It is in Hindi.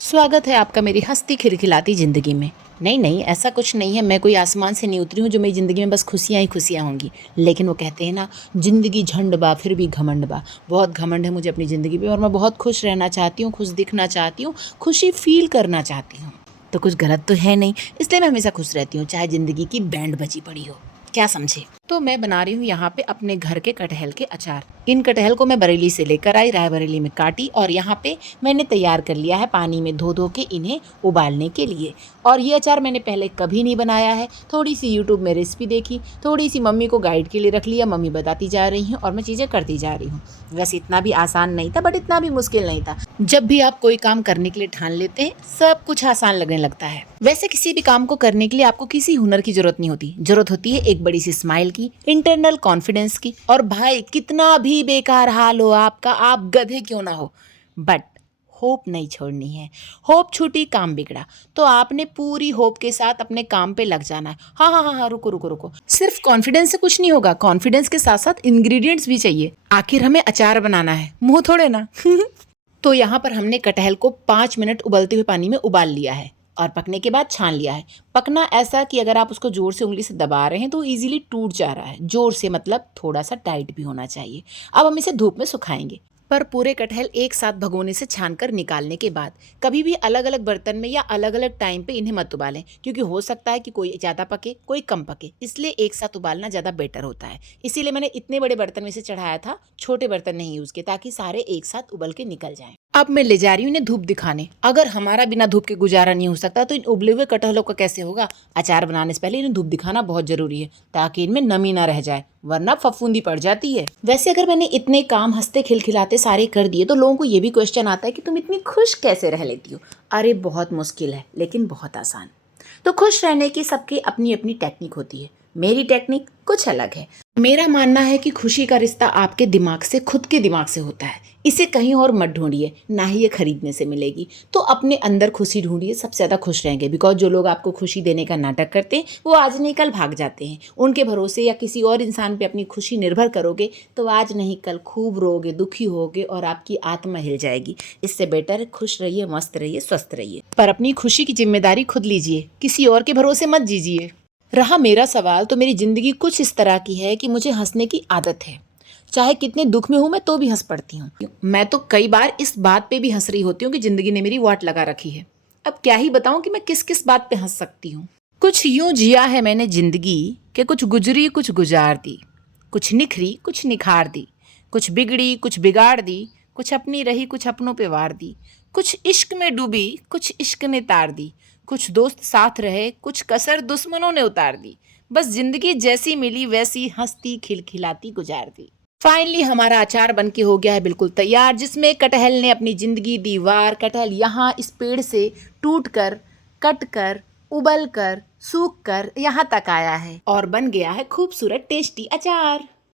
स्वागत है आपका मेरी हंसती खिलखिलाती ज़िंदगी में। नहीं नहीं, ऐसा कुछ नहीं है, मैं कोई आसमान से नहीं उतरी हूँ जो मेरी ज़िंदगी में बस खुशियाँ ही खुशियाँ होंगी। लेकिन वो कहते हैं ना, ज़िंदगी झंड बा फिर भी घमंड बा। बहुत घमंड है मुझे अपनी ज़िंदगी पे और मैं बहुत खुश रहना चाहती हूँ, खुश दिखना चाहती हूँ, खुशी फील करना चाहती हूँ। तो कुछ गलत तो है नहीं, इसलिए मैं हमेशा खुश रहती हूँ, चाहे ज़िंदगी की बैंड बजी पड़ी हो। क्या समझे? तो मैं बना रही हूँ यहाँ पे अपने घर के कटहल के अचार। इन कटहल को मैं बरेली से लेकर आई, रायबरेली में काटी और यहाँ पे मैंने तैयार कर लिया है पानी में धो धो के इन्हें उबालने के लिए। और ये अचार मैंने पहले कभी नहीं बनाया है, थोड़ी सी यूट्यूब में रेसिपी देखी, थोड़ी सी मम्मी को गाइड के लिए रख लिया, मम्मी बताती जा रही हैं और मैं चीज़ें करती जा रही हूँ। वैसे इतना भी आसान नहीं था, बट इतना भी मुश्किल नहीं था। जब भी आप कोई काम करने के लिए ठान लेते हैं, सब कुछ आसान लगने लगता है। वैसे किसी भी काम को करने के लिए आपको किसी हुनर की जरूरत नहीं होती, जरूरत होती है एक बड़ी सी स्माइल की, इंटरनल कॉन्फिडेंस की। और भाई कितना भी बेकार हाल हो आपका, आप गधे क्यों ना हो, बट होप नहीं छोड़नी है। होप छूटी काम बिगड़ा, तो आपने पूरी होप के साथ अपने काम पे लग जाना है। हाँ हाँ हाँ हाँ, रुको रुको रुको, सिर्फ कॉन्फिडेंस से कुछ नहीं होगा, कॉन्फिडेंस के साथ साथ इंग्रेडिएंट्स भी चाहिए। आखिर हमें अचार बनाना है, मुंह थोड़े ना। तो यहाँ पर हमने कटहल को 5 मिनट उबलते हुए पानी में उबाल लिया है और पकने के बाद छान लिया है। पकना ऐसा कि अगर आप उसको जोर से उंगली से दबा रहे हैं तो इजीली टूट जा रहा है। जोर से मतलब थोड़ा सा टाइट भी होना चाहिए। अब हम इसे धूप में सुखाएंगे। पर पूरे कटहल एक साथ भगोने से छानकर निकालने के बाद कभी भी अलग अलग बर्तन में या अलग अलग टाइम पे इन्हें मत उबालें, क्योंकि हो सकता है कि कोई ज़्यादा पके कोई कम पके, इसलिए एक साथ उबालना ज़्यादा बेटर होता है। इसीलिए मैंने इतने बड़े बर्तन में से चढ़ाया था, छोटे बर्तन नहीं यूज़ किए, ताकि सारे एक साथ उबल के निकल जाएं। अब मैं ले जा रही हूँ इन्हें धूप दिखाने। अगर हमारा बिना धूप के गुजारा नहीं हो सकता तो इन उबले हुए कटहलों का कैसे होगा। अचार बनाने से पहले इन्हें धूप दिखाना बहुत जरूरी है, ताकि इनमें नमी ना रह जाए, वरना फफूंदी पड़ जाती है। वैसे अगर मैंने इतने काम हंसते खिलखिलाते सारे कर दिए तो लोगों को ये भी क्वेश्चन आता है कि तुम इतनी खुश कैसे रह लेती हो। अरे बहुत मुश्किल है, लेकिन बहुत आसान। तो खुश रहने की सबकी अपनी अपनी टेक्निक होती है, मेरी टेक्निक कुछ अलग है। मेरा मानना है कि खुशी का रिश्ता आपके दिमाग से, खुद के दिमाग से होता है। इसे कहीं और मत ढूंढिए, ना ही ये खरीदने से मिलेगी। तो अपने अंदर खुशी ढूंढिए, सबसे ज़्यादा खुश रहेंगे। बिकॉज जो लोग आपको खुशी देने का नाटक करते हैं वो आज नहीं कल भाग जाते हैं। उनके भरोसे या किसी और इंसान पे अपनी खुशी निर्भर करोगे तो आज नहीं कल खूब रोगे, दुखी होगे और आपकी आत्मा हिल जाएगी। इससे बेटर खुश रहिए, मस्त रहिए, स्वस्थ रहिए, पर अपनी खुशी की जिम्मेदारी खुद लीजिए, किसी और के भरोसे मत जीजिए। रहा मेरा सवाल, तो मेरी ज़िंदगी कुछ इस तरह की है कि मुझे हंसने की आदत है। चाहे कितने दुख में हूँ मैं तो भी हंस पड़ती हूँ। मैं तो कई बार इस बात पे भी हंस रही होती हूँ कि ज़िंदगी ने मेरी वाट लगा रखी है। अब क्या ही बताऊँ कि मैं किस किस बात पे हंस सकती हूँ। कुछ यूँ जिया है मैंने ज़िंदगी कि कुछ गुजरी कुछ गुजार दी, कुछ निखरी कुछ निखार दी, कुछ बिगड़ी कुछ बिगाड़ दी, कुछ अपनी रही कुछ अपनों पे वार दी, कुछ इश्क में डूबी कुछ इश्क ने तार दी, कुछ दोस्त साथ रहे कुछ कसर दुश्मनों ने उतार दी। बस जिंदगी जैसी मिली वैसी हंसती खिलखिलाती गुजार दी। फाइनली हमारा अचार बन के हो गया है बिल्कुल तैयार, जिसमें कटहल ने अपनी जिंदगी दी वार। कटहल यहाँ इस पेड़ से टूट कर, कट कर, उबल कर, सूख कर यहाँ तक आया है और बन गया है खूबसूरत टेस्टी अचार।